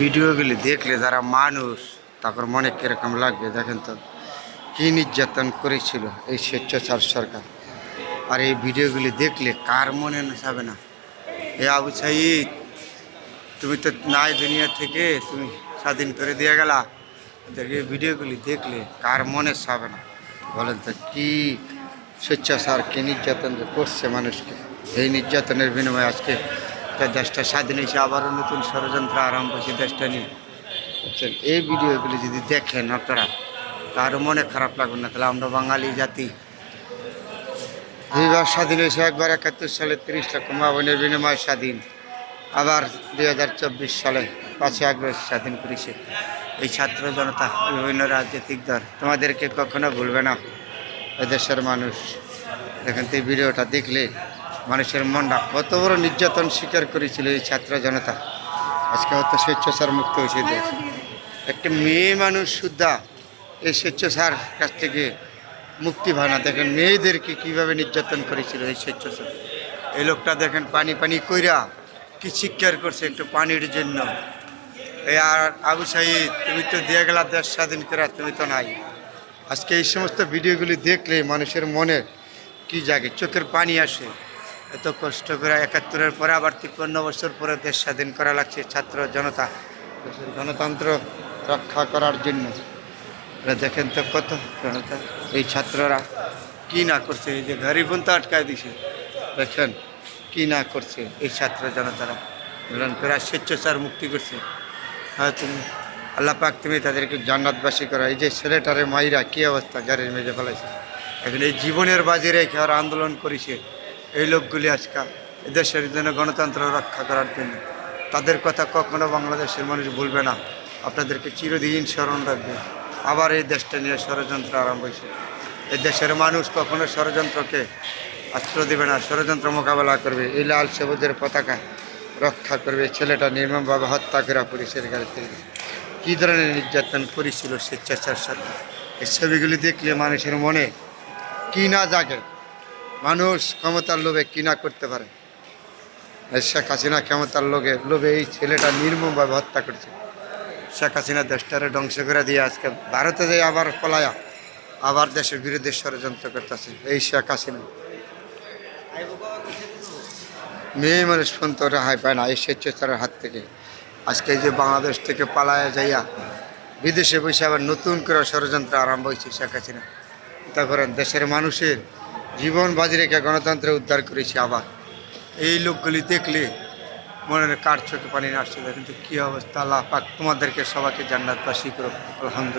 ভিডিওগুলি দেখলে যারা মানুষ তারপর মনে কিরকম লাগবে দেখেন তো, কি নির্যাতন করেছিল এই স্বেচ্ছাচার সরকার। আর এই ভিডিওগুলি দেখলে কার মনে যাবে না, এ আবু সাইদ তুমি তো নাই দুনিয়া থেকে, তুমি স্বাধীন করে দিয়ে গেলা। এই ভিডিওগুলি দেখলে কার মনে যাবে না বলেন তো? কি স্বেচ্ছাচার, কি নির্যাতন যে করছে মানুষকে। এই নির্যাতনের বিনিময়ে আজকে দেশটা স্বাধীন হয়েছে, আবারও নতুন ষড়যন্ত্র আরম্ভ হয়েছে দেশটা নিয়ে। বুঝছেন? এই ভিডিওগুলি যদি দেখেন আপনারা, কারো মনে খারাপ লাগবে না। তাহলে আমরা বাঙালি জাতি দুইবার স্বাধীন হয়েছে, একবার 71 সালে 30 লক্ষ মা বোনের বিনিময়ে স্বাধীন, আবার 2024 সালে 5ই আগস্ট স্বাধীন করেছে এই ছাত্র জনতা, বিভিন্ন রাজনৈতিক দল। তোমাদেরকে কখনো ভুলবে না দেশের মানুষ। দেখেন তো এই ভিডিওটা দেখলে মানুষের মনটা কত বড় নির্যাতন স্বীকার করেছিল এই ছাত্র জনতা। আজকে হয়তো স্বেচ্ছাচার মুক্ত হয়েছে দেশ। একটা মেয়ে মানুষ সুদ্ধা এই স্বেচ্ছাচার কাছ থেকে মুক্তি পায় না। দেখেন মেয়েদেরকে কীভাবে নির্যাতন করেছিল এই স্বেচ্ছাচার। এই লোকটা দেখেন পানি পানি কইরা কি চিৎকার করছে একটু পানির জন্য। এই আর আবু সাইদ তুমি তো দিয়ে গেলা দেশ স্বাধীন করা, তুমি তো নাই। আজকে এই সমস্ত ভিডিওগুলি দেখলে মানুষের মনে কি জাগে, চোখের পানি আসে। এত কষ্ট করে 71-এর পরে আবার 53 বছর পরে দেশ স্বাধীন করা লাগছে ছাত্র জনতা, দেশের গণতন্ত্র রক্ষা করার জন্য। দেখেন তো কত জনতা, এই ছাত্ররা কি না করছে। এই যে গাড়ি পর্যন্ত আটকায় দিছে, দেখেন কি না করছে এই ছাত্র জনতারা। মিলন করে স্বেচ্ছাচার মুক্তি করছে। হ্যাঁ, তুমি আল্লাহ পাক তুমি তাদেরকে জান্নাতবাসী করা। এই যে ছেলেটারে মাইরা কী অবস্থা, গাড়ির মেজে ফেলাইছে। এখন এই জীবনের বাজি রেখে আর আন্দোলন করেছে এই লোকগুলি আজকাল দেশের জন্য, গণতন্ত্র রক্ষা করার জন্য। তাদের কথা কখনো বাংলাদেশের মানুষ ভুলবে না, আপনাদেরকে চিরদিন স্মরণ রাখবে। আবার এই দেশটা নিয়ে ষড়যন্ত্র আরম্ভ হয়েছে। এই দেশের মানুষ কখনো ষড়যন্ত্রকে আশ্রয় দেবে না, ষড়যন্ত্র মোকাবেলা করবে। এই লাল সবুজের পতাকা রক্ষা করবে। ছেলেটা নির্মমভাবে হত্যা করা পুলিশের গাড়ি থেকে কী ধরনের নির্যাতন করেছিল স্বেচ্ছাচার সাথে, এই ছবিগুলি দেখলে মানুষের মনে কি না জাগে। মানুষ ক্ষমতার লোভে কি না করতে পারে। শেখ হাসিনা ক্ষমতার লোভে এই ছেলেটা নির্মমভাবে হত্যা করেছে। শেখ হাসিনা দেশটারে ধ্বংস করে দিয়ে আজকে ভারতে যাই আবার পলায়া আবার দেশের বিরুদ্ধে ষড়যন্ত্র করতেছে এই শেখ হাসিনা। মেয়ে মানুষ পর্যন্ত রেহাই পায় না এই স্বেচ্ছাচারের হাত থেকে। আজকে এই যে বাংলাদেশ থেকে পালায়া যাইয়া বিদেশে বসে আবার নতুন করে ষড়যন্ত্র আরম্ভ হয়েছে শেখ হাসিনা। তা করেন দেশের মানুষের জীবন বাজি রেখে গণতন্ত্র উদ্ধার করেছে। আবার এই লোকগুলি দেখলে মনের কার চোখে পানি আসছে। কিন্তু কী অবস্থা, আল্লাহ পাক তোমাদেরকে সবাইকে জান্নাতবাসী করুক। আলহামদুলিল্লাহ।